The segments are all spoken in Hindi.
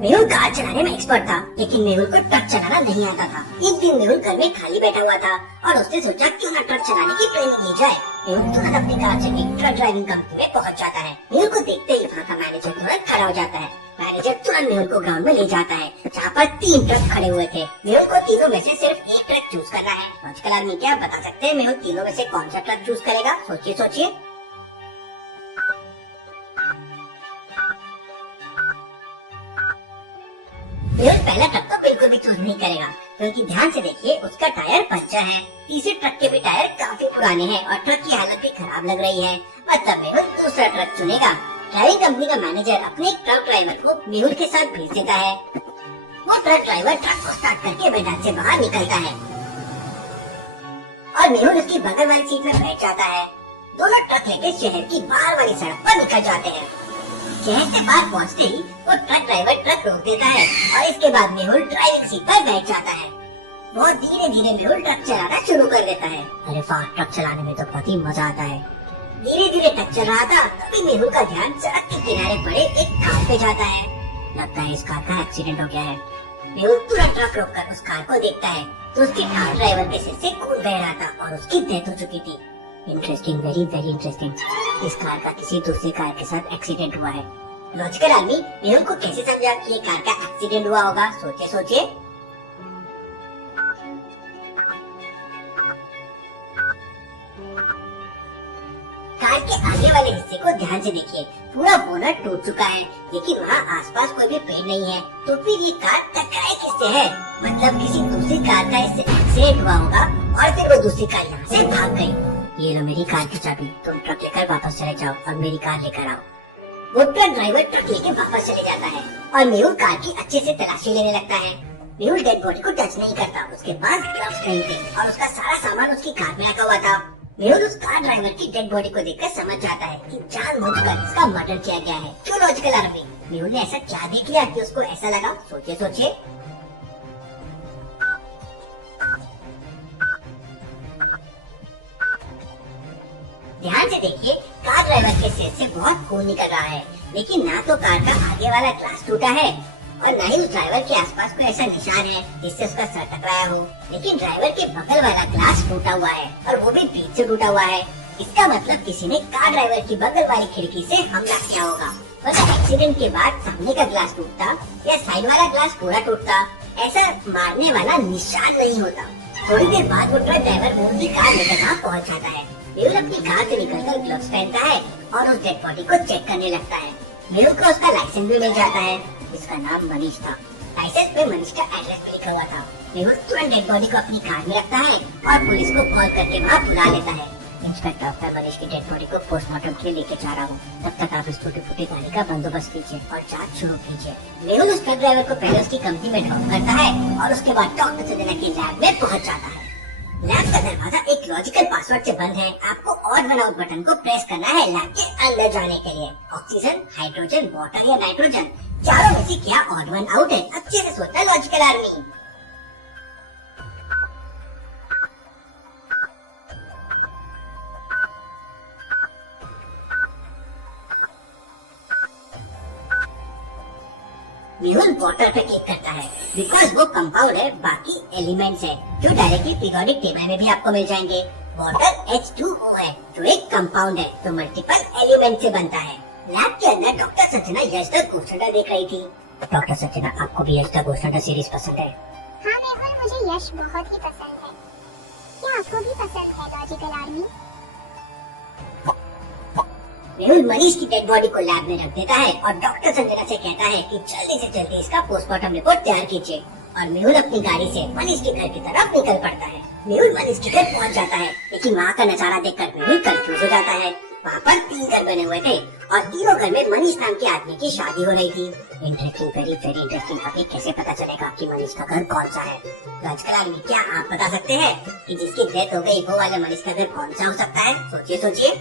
मेहुल कार चलाने में एक्सपर्ट था, लेकिन मेहुल को ट्रक चलाना नहीं आता था। एक दिन मेहुल घर में खाली बैठा हुआ था और उसने सोचा क्यों ना ट्रक चलाने की ट्रेनिंग ली जाए। मेहुल तुरंत अपनी कार से एक ट्रक ड्राइविंग कंपनी में पहुंच जाता है। मेहुल को देखते ही वहाँ का मैनेजर तुरंत खड़ा हो जाता है। मैनेजर तुरंत मेहुल को ग्राउंड में ले जाता है, जहाँ पर 3 ट्रक खड़े हुए थे। मेहुल को तीनों में से सिर्फ एक ट्रक चूज करना है। लॉजिकल आदमी क्या बता सकते हैं मेहुल तीनों में से कौन सा ट्रक चूज करेगा? सोचिए सोचिए। मेहुल पहला ट्रक तो बिल्कुल भी चूज नहीं करेगा, क्योंकि ध्यान से देखिए उसका टायर पंचर है। तीसरे ट्रक के भी टायर काफी पुराने हैं और ट्रक की हालत भी खराब लग रही है। मतलब मेहुल दूसरा ट्रक चुनेगा। ड्राइविंग कंपनी का मैनेजर अपने एक ट्रक ड्राइवर को मेहुल के साथ भेज देता है। वो ट्रक ड्राइवर ट्रक को स्टार्ट करके मैदान से बाहर निकलता है और मेहुल उसकी बगल वाली सीट में बैठ जाता है। दोनों ट्रक लेके शहर की बाहर वाली सड़क पर निकल जाते हैं। शहर से बाहर पहुंचते ही वो ट्रक ड्राइवर ट्रक रोक देता है और इसके बाद मेहुल ड्राइविंग सीट पर बैठ जाता है। बहुत धीरे धीरे मेहुल ट्रक चलाना शुरू कर देता है। अरे वाह, ट्रक चलाने में तो बहुत ही मजा आता है। धीरे धीरे ट्रक चल रहा था, तभी मेहुल का ध्यान सड़क के किनारे पड़े एक कार पे जाता है। लगता है इस कार का एक्सीडेंट हो गया है। मेहुल पूरा ट्रक रोककर उस कार को देखता है तो उसके कार ड्राइवर के सिर से खून बह रहा था और उसकी डेथ हो चुकी थी। Interesting, very very interesting. इस कार का किसी दूसरी कार के साथ एक्सीडेंट हुआ है। लॉजिकल आदमी मेहुल को कैसे समझा कि ये कार का एक्सीडेंट हुआ होगा? सोचिए सोचिए। कार के आगे वाले हिस्से को ध्यान से देखिए। पूरा बोनट टूट चुका है, लेकिन वहाँ आसपास कोई भी पेड़ नहीं है। तो फिर ये कार टकराई किससे है? मतलब किसी दूसरी कार का इससे एक्सीडेंट हुआ होगा और फिर वो दूसरी कार यहाँ से भाग गई। ये लो मेरी कार की चाबी, तुम ट्रक लेकर वापस चले जाओ और मेरी कार लेकर आओ। वो ट्रक ड्राइवर ट्रक लेके वापस चले जाता है और मेहुल कार की अच्छे से तलाशी लेने लगता है। मेहुल डेड बॉडी को टच नहीं करता, उसके पास ग्लव्स नहीं थे और उसका सारा सामान उसकी कार में रखा हुआ था। मेहुल उस कार ड्राइवर की डेड बॉडी को देखकर समझ जाता है कि जानबूझकर इसका मर्डर किया गया है। क्यों लॉजिकल आदमी? मेहुल ने ऐसा क्या देख लिया कि उसको ऐसा लगा? सोचिए सोचिए। ध्यान से देखिए, कार ड्राइवर के सिर से बहुत खून निकल रहा है, लेकिन ना तो कार का आगे वाला ग्लास टूटा है और न ही उस ड्राइवर के आसपास कोई ऐसा निशान है जिससे उसका सर टकराया हो। लेकिन ड्राइवर के बगल वाला ग्लास टूटा हुआ है और वो भी पीछे से टूटा हुआ है। इसका मतलब किसी ने कार ड्राइवर की बगल वाली खिड़की से हमला किया होगा। मतलब एक्सीडेंट के बाद सामने का ग्लास टूटता या साइड वाला ग्लास पूरा टूटता, ऐसा मारने वाला निशान नहीं होता। थोड़ी देर बाद वो ट्रक ड्राइवर उनकी कार लेकर वहाँ पहुँच जाता है। मेहुल अपनी कार से निकलकर ग्लव्स पहनता है और उस डेड बॉडी को चेक करने लगता है। मेहुल को उसका लाइसेंस भी मिल जाता है। इसका नाम मनीष था। लाइसेंस पे मनीष का एड्रेस भी लिखा हुआ था। मेहुल तुरंत डेड बॉडी को अपनी कार में रखता है और पुलिस को कॉल करके वहाँ बुला लेता है। इंस्पेक्टर, मैं मनीष की डेड बॉडी को पोस्टमार्टम के लिए लेके जा रहा हूँ। तब तक आप इस टूटी फूटी गाड़ी का बंदोबस्त कीजिए और जांच शुरू कीजिए। मेहुल उस ट्रक ड्राइवर को पहले उसकी कंपनी में ड्रॉप करता है और उसके बाद डॉक्टर संजना की लैब में पहुँच जाता है। लैब का दरवाजा एक लॉजिकल पासवर्ड से बंद है। आपको ऑड वन आउट बटन को प्रेस करना है लैब के अंदर जाने के लिए। ऑक्सीजन, हाइड्रोजन, वाटर या नाइट्रोजन, चारों में से क्या ऑड वन आउट है? अच्छे से सोचना लॉजिकल आदमी। मेहुल वाटर पे क्लिक करता है बिकॉज वो कंपाउंड है, बाकी एलिमेंट्स है जो डायरेक्टली पीरियोडिक टेबल में भी आपको मिल जाएंगे। वाटर H2O है जो एक कंपाउंड है तो मल्टीपल एलिमेंट से बनता है। लैब के अंदर doctor Sachina Yash the ghost hunter देख रही थी। डॉक्टर सचिना, आपको भी Yash the ghost hunter series पसंद है? हाँ मेहुल, मुझे यश बहुत ही पसंद है। क्या आपको भी पसंद है लॉजिकल आर्मी? मेहुल मनीष की डेड बॉडी को लैब में रख देता है और डॉक्टर संजना से कहता है कि जल्दी से जल्दी इसका पोस्टमार्टम रिपोर्ट तैयार कीजिए। और मेहुल अपनी गाड़ी से मनीष के घर की तरफ निकल पड़ता है। मेहुल मनीष के घर पहुंच जाता है, लेकिन वहाँ का नजारा देखकर मेहुल कंफ्यूज हो जाता है। वहाँ पर 3 घर बने हुए थे और तीनों घर में मनीष नाम के आदमी की शादी हो रही थी। Interesting, very very interesting. अभी कैसे पता चलेगा कि मनीष का घर कौन सा है? लॉजिकल आदमी, क्या आप बता सकते हैं कि जिसकी डेथ हो गई वो वाला मनीष का घर कौन सा हो सकता है? सोचिए सोचिए।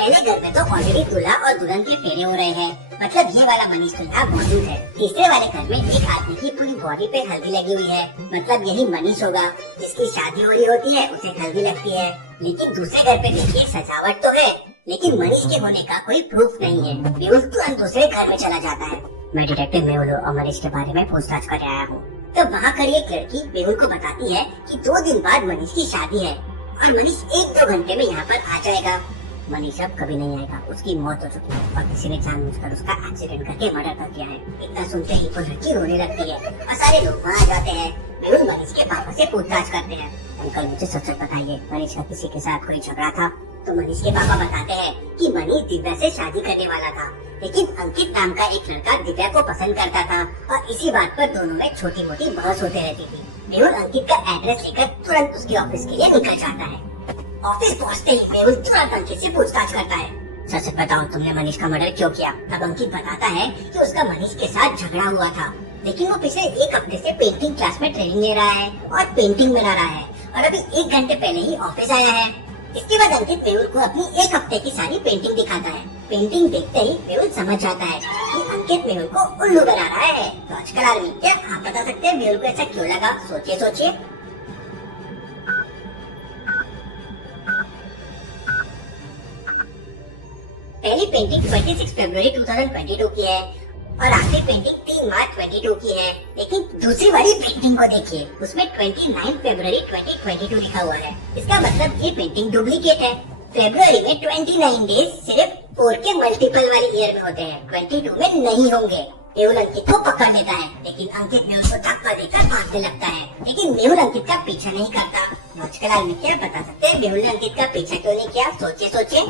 पहले घर में तो ऑलरेडी दूल्हा और दुल्हन के फेरे हो रहे हैं, मतलब ये वाला मनीष दूल्हा मौजूद है। तीसरे वाले घर में एक आदमी की पूरी बॉडी पे हल्दी लगी हुई है, मतलब यही मनीष होगा। जिसकी शादी हो रही होती है उसे हल्दी लगती है। लेकिन दूसरे घर पे देखिए सजावट तो है, लेकिन मनीष के होने का कोई प्रूफ नहीं है। मेहुल तुरंत दूसरे घर में चला जाता है। मैं डिटेक्टिव मेहुल और मनीष के बारे में पूछताछ कर आया हूँ। तो वहाँ खड़ी एक लड़की मेहुल को बताती है कि 2 दिन बाद मनीष की शादी है और मनीष 1-2 घंटे में यहाँ पर आ जाएगा। मनीष अब कभी नहीं आएगा, उसकी मौत हो चुकी है और किसी ने जानबूझकर उसका एक्सीडेंट करके मर्डर कर दिया है। इतना सुनते ही वो लड़की रोने लगती है और सारे लोग वहाँ जाते हैं। मेहुल मनीष के पापा से पूछताछ करते हैं, अंकल मुझे सच बताइए, मनीष का किसी के साथ कोई झगड़ा था? तो मनीष के पापा बताते हैं कि मनीष दिव्या से शादी करने वाला था, लेकिन अंकित नाम का एक लड़का दिव्या को पसंद करता था और इसी बात पर दोनों में छोटी मोटी बहस होते रहती थी। मेहुल अंकित का एड्रेस लेकर तुरंत उसके ऑफिस के लिए निकल जाता है। ऑफिस पहुंचते ही मेहुल तुरंत अंकित से पूछताछ करता है, सच बताओ तुमने मनीष का मर्डर क्यों किया? तब अंकित बताता है कि उसका मनीष के साथ झगड़ा हुआ था, लेकिन वो पिछले 1 हफ्ते से पेंटिंग क्लास में ट्रेनिंग ले रहा है और पेंटिंग बना रहा है और अभी 1 घंटे पहले ही ऑफिस आया है। इसके बाद अंकित मेहुल को अपनी 1 हफ्ते की सारी पेंटिंग दिखाता है। पेंटिंग देखते ही मेहुल समझ जाता है कि अंकित मेहुल को उल्लू बना रहा है। लॉजिकल आदमी, क्या आप बता सकते हैं मेहुल को ऐसा क्यों लगा? सोचिए। पहली पेंटिंग 26 फरवरी 2022 की है और आखिरी पेंटिंग 3 मार्च 22 की है। लेकिन दूसरी वाली पेंटिंग को देखिए, उसमें 29 फरवरी 2022 लिखा हुआ है। इसका मतलब ये पेंटिंग डुप्लीकेट है। फरवरी में 29 डेज सिर्फ 4 के मल्टीपल वाली ईयर में होते हैं, 22 में नहीं होंगे। मेहुल अंकित को पकड़ लेता है, लेकिन अंकित मेहुल को धक्का देकर भागने लगता है, लेकिन मेहुल अंकित का पीछा नहीं करता। लॉजिकल आदमी, क्या बता सकते हैं मेहुल ने अंकित का पीछा क्यों नहीं किया? सोचिए।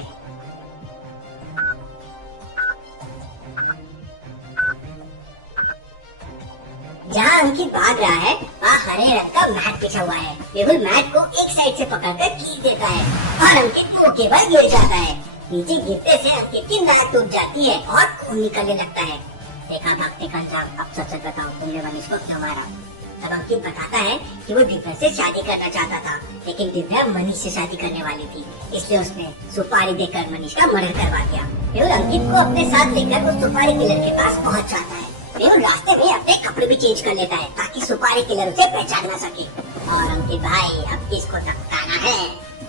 जहाँ अंकित भाग रहा है वहाँ हरे रंग का मैट बिछा हुआ है। मेहुल मैट को एक साइड से पकड़कर खींच देता है और अंकित को केवल गिर जाता है। नीचे गिरते से अंकित की नाक टूट जाती है और खून निकलने लगता है। देखा भक्ति का अंजाम, अब सच बताओ तुमने मनीष को क्यों मारा? तब अंकित बताता है कि वो दिव्या से शादी करना चाहता था, लेकिन दिव्या मनीष से शादी करने वाली थी, इसलिए उसने सुपारी देकर मनीष का मर्डर करवा दिया। मेहुल अंकित को अपने साथ लेकर उस सुपारी किलर के पास पहुँच जाता है। मेहुल रास्ते में अपने कपड़े भी चेंज कर लेता है ताकि सुपारी किलर उसे पहचान न सके। और अंकित भाई, अब किसको धमकाना है?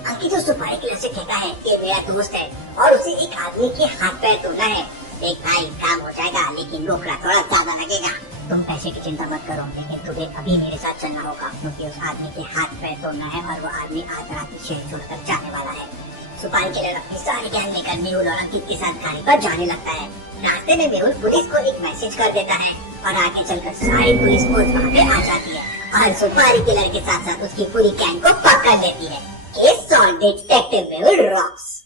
अंकित उस सुपारी किलर से कहता है कि मेरा दोस्त है और उसे एक आदमी के हाथ पैर तोड़ना है। देख भाई, काम हो जाएगा, लेकिन रोकड़ा थोड़ा ज्यादा लगेगा। तुम पैसे की चिंता मत करो, लेकिन तुम्हें अभी मेरे साथ चलना होगा, क्योंकि उस आदमी के हाथ पैर तोड़ना है और वो आदमी आज रात में शेर छोड़कर जाने वाला है। सुपारी किलर अपनी सारी गैंग लेकर मेहुल और अंकित के साथ गाड़ी पर जाने लगता है। रास्ते में मेहुल पुलिस को एक मैसेज कर देता है और आगे चलकर सारी पुलिस फोर्स वहाँ पे आ जाती है और सुपारी किलर के साथ साथ उसकी पूरी गैंग को पकड़ लेती है। Case solve, detective Mehul rocks.